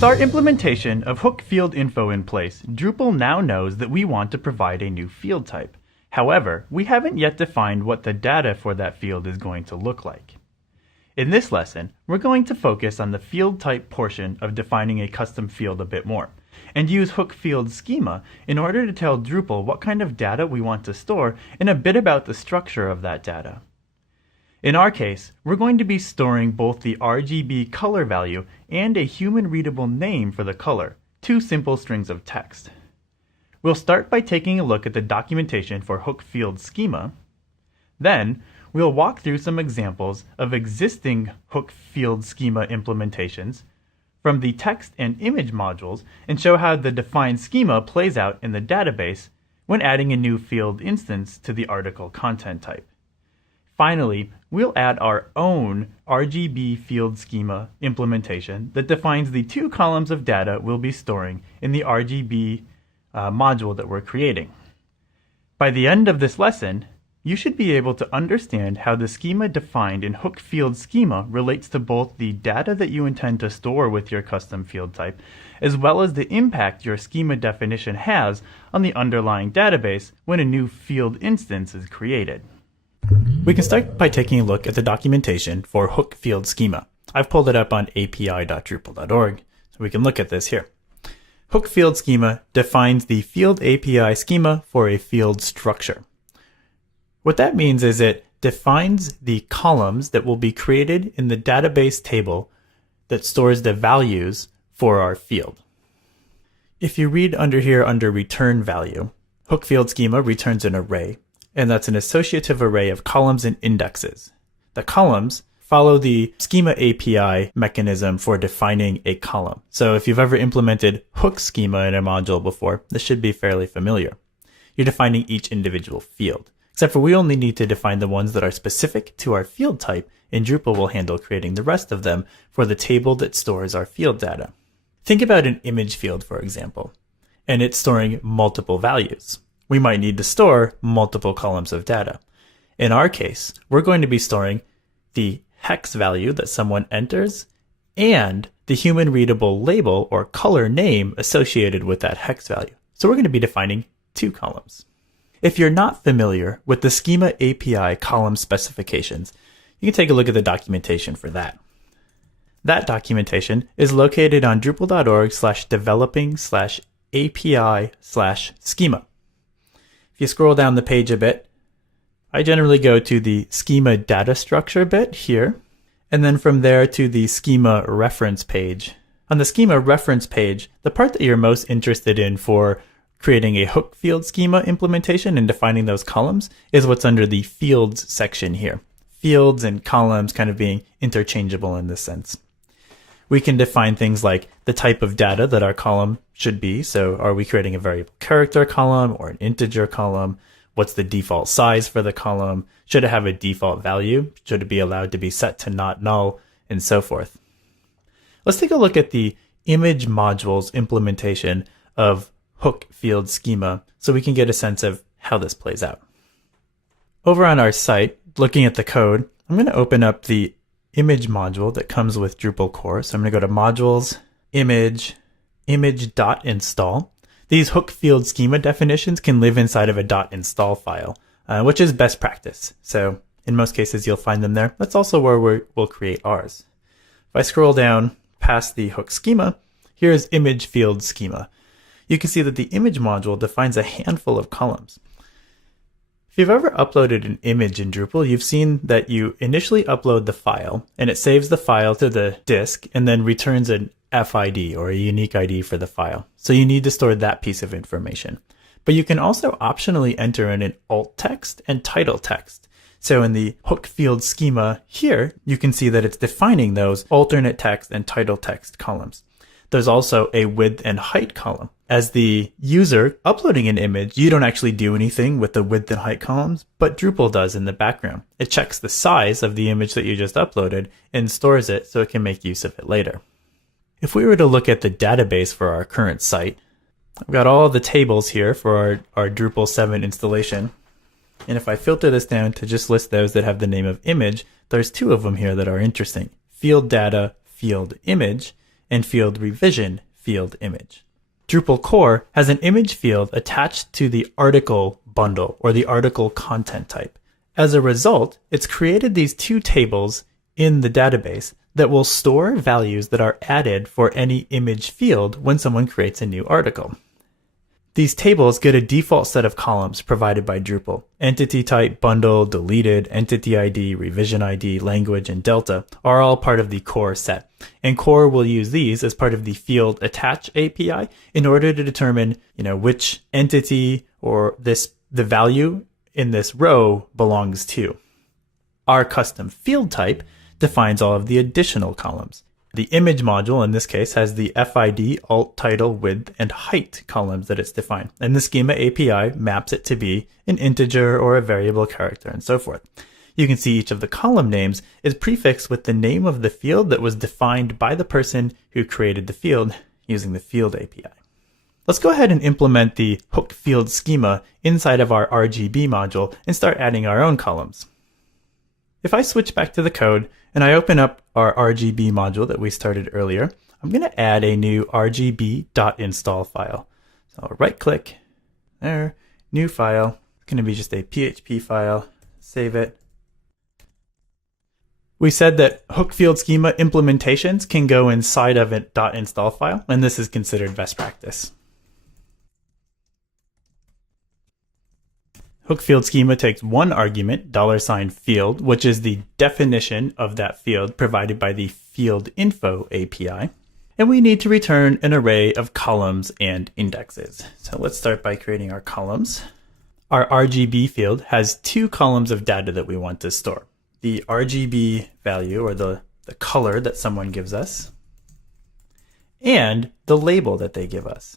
With our implementation of hook field info in place, Drupal now knows that we want to provide a new field type. However, we haven't yet defined what the data for that field is going to look like. In this lesson, we're going to focus on the field type portion of defining a custom field a bit more, and use hook field schema in order to tell Drupal what kind of data we want to store and a bit about the structure of that data. In our case, we're going to be storing both the RGB color value and a human-readable name for the color, two simple strings of text. We'll start by taking a look at the documentation for hook field schema. Then, we'll walk through some examples of existing hook field schema implementations from the text and image modules and show how the defined schema plays out in the database when adding a new field instance to the article content type. Finally, we'll add our own RGB field schema implementation that defines the two columns of data we'll be storing in the RGB module that we're creating. By the end of this lesson, you should be able to understand how the schema defined in hook field schema relates to both the data that you intend to store with your custom field type, as well as the impact your schema definition has on the underlying database when a new field instance is created. We can start by taking a look at the documentation for hook field schema. I've pulled it up on api.drupal.org, so we can look at this here. Hook field schema defines the field API schema for a field structure. What that means is it defines the columns that will be created in the database table that stores the values for our field. If you read under here under return value, hook field schema returns an array, and that's an associative array of columns and indexes. The columns follow the schema API mechanism for defining a column. So if you've ever implemented hook schema in a module before, this should be fairly familiar. You're defining each individual field, except for we only need to define the ones that are specific to our field type, and Drupal will handle creating the rest of them for the table that stores our field data. Think about an image field, for example, and it's storing multiple values. We might need to store multiple columns of data. In our case, we're going to be storing the hex value that someone enters and the human readable label or color name associated with that hex value. So we're going to be defining two columns. If you're not familiar with the Schema API column specifications, you can take a look at the documentation for that. That documentation is located on drupal.org/developing/API/schema. If you scroll down the page a bit, I generally go to the schema data structure bit here, and then from there to the schema reference page. On the schema reference page, the part that you're most interested in for creating a hook field schema implementation and defining those columns is what's under the fields section here. Fields and columns kind of being interchangeable in this sense. We can define things like the type of data that our column should be. So are we creating a variable character column or an integer column? What's the default size for the column? Should it have a default value? Should it be allowed to be set to not null? And so forth. Let's take a look at the image modules implementation of hook field schema so we can get a sense of how this plays out. Over on our site, looking at the code, I'm going to open up the image module that comes with Drupal core. So I'm going to go to modules, image.install. These hook field schema definitions can live inside of a .install file, which is best practice. So in most cases, you'll find them there. That's also where we'll create ours. If I scroll down past the hook schema, here's image field schema. You can see that the image module defines a handful of columns. If you've ever uploaded an image in Drupal, you've seen that you initially upload the file, and it saves the file to the disk and then returns an FID or a unique ID for the file. So you need to store that piece of information. But you can also optionally enter in an alt text and title text. So in the hook field schema here, you can see that it's defining those alternate text and title text columns. There's also a width and height column. As the user uploading an image, you don't actually do anything with the width and height columns, but Drupal does in the background. It checks the size of the image that you just uploaded and stores it so it can make use of it later. If we were to look at the database for our current site, I've got all the tables here for our Drupal 7 installation. And if I filter this down to just list those that have the name of image, there's two of them here that are interesting. Field data, field image, and field revision field image. Drupal core has an image field attached to the article bundle or the article content type. As a result, it's created these two tables in the database that will store values that are added for any image field when someone creates a new article. These tables get a default set of columns provided by Drupal. Entity type, bundle, deleted, entity ID, revision ID, language, and delta are all part of the core set. And core will use these as part of the field attach API in order to determine, which entity or the value in this row belongs to. Our custom field type defines all of the additional columns. The image module, in this case, has the FID, alt, title, width, and height columns that it's defined. And the Schema API maps it to be an integer or a variable character and so forth. You can see each of the column names is prefixed with the name of the field that was defined by the person who created the field using the field API. Let's go ahead and implement the hook field schema inside of our RGB module and start adding our own columns. If I switch back to the code and I open up our RGB module that we started earlier, I'm going to add a new rgb.install file. So I'll right click, there, new file. It's going to be just a PHP file, save it. We said that hook field schema implementations can go inside of a .install file, and this is considered best practice. Hook field schema takes one argument, $field, which is the definition of that field provided by the field info API. And we need to return an array of columns and indexes. So let's start by creating our columns. Our RGB field has two columns of data that we want to store. The RGB value, or the color that someone gives us, and the label that they give us.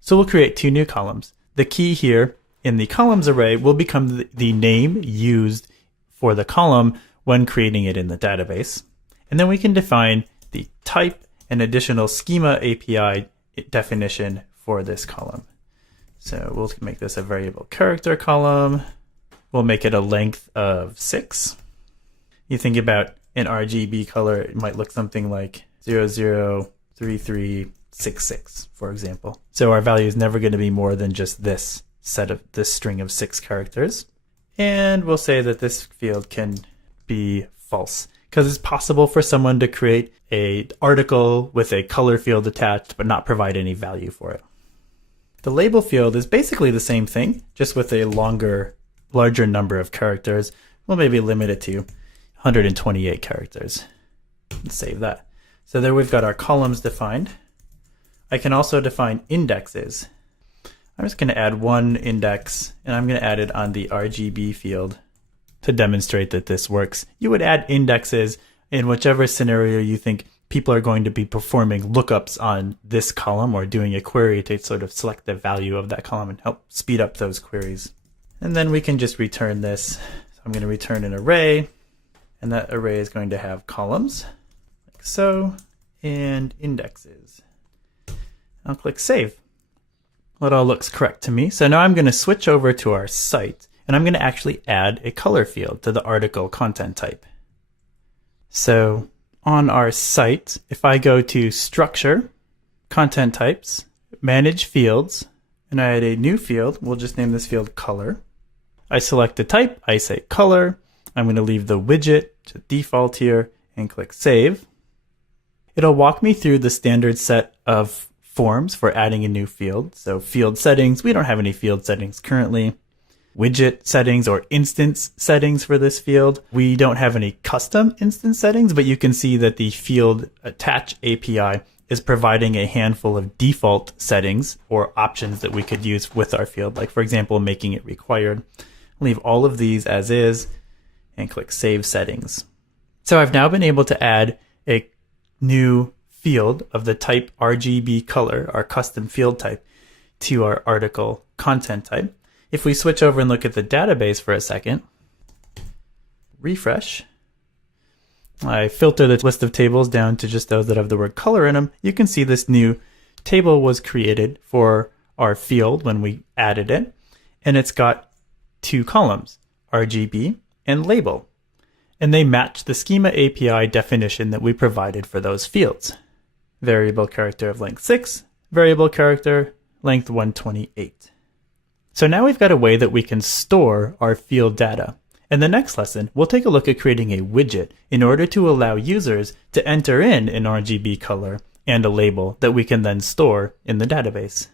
So we'll create two new columns. The key here in the columns array will become the name used for the column when creating it in the database. And then we can define the type and additional schema API definition for this column. So we'll make this a variable character column. We'll make it a length of 6. You think about an RGB color, it might look something like 003366, for example. So our value is never going to be more than just this string of 6 characters. And we'll say that this field can be false because it's possible for someone to create an article with a color field attached but not provide any value for it. The label field is basically the same thing, just with a larger number of characters. We'll maybe limit it to 128 characters. Let's save that. So there we've got our columns defined. I can also define indexes. I'm just going to add one index, and I'm going to add it on the RGB field to demonstrate that this works. You would add indexes in whichever scenario you think people are going to be performing lookups on this column or doing a query to sort of select the value of that column and help speed up those queries. And then we can just return this. So I'm going to return an array, and that array is going to have columns, like so, and indexes. I'll click Save. Well, it all looks correct to me. So now I'm going to switch over to our site, and I'm going to actually add a color field to the article content type. So on our site, if I go to Structure, Content Types, Manage Fields, and I add a new field, we'll just name this field Color. I select the type, I say Color. I'm going to leave the widget to default here and click Save. It'll walk me through the standard set of forms for adding a new field. So field settings, we don't have any field settings currently. Widget settings or instance settings for this field. We don't have any custom instance settings, but you can see that the field attach API is providing a handful of default settings or options that we could use with our field, like for example, making it required. Leave all of these as is and click Save Settings. So I've now been able to add a new field of the type RGB color, our custom field type, to our article content type. If we switch over and look at the database for a second, refresh, I filter the list of tables down to just those that have the word color in them. You can see this new table was created for our field when we added it, and it's got two columns, RGB and label, and they match the Schema API definition that we provided for those fields. variable character of length 6, variable character length 128. So now we've got a way that we can store our field data. In the next lesson, we'll take a look at creating a widget in order to allow users to enter in an RGB color and a label that we can then store in the database.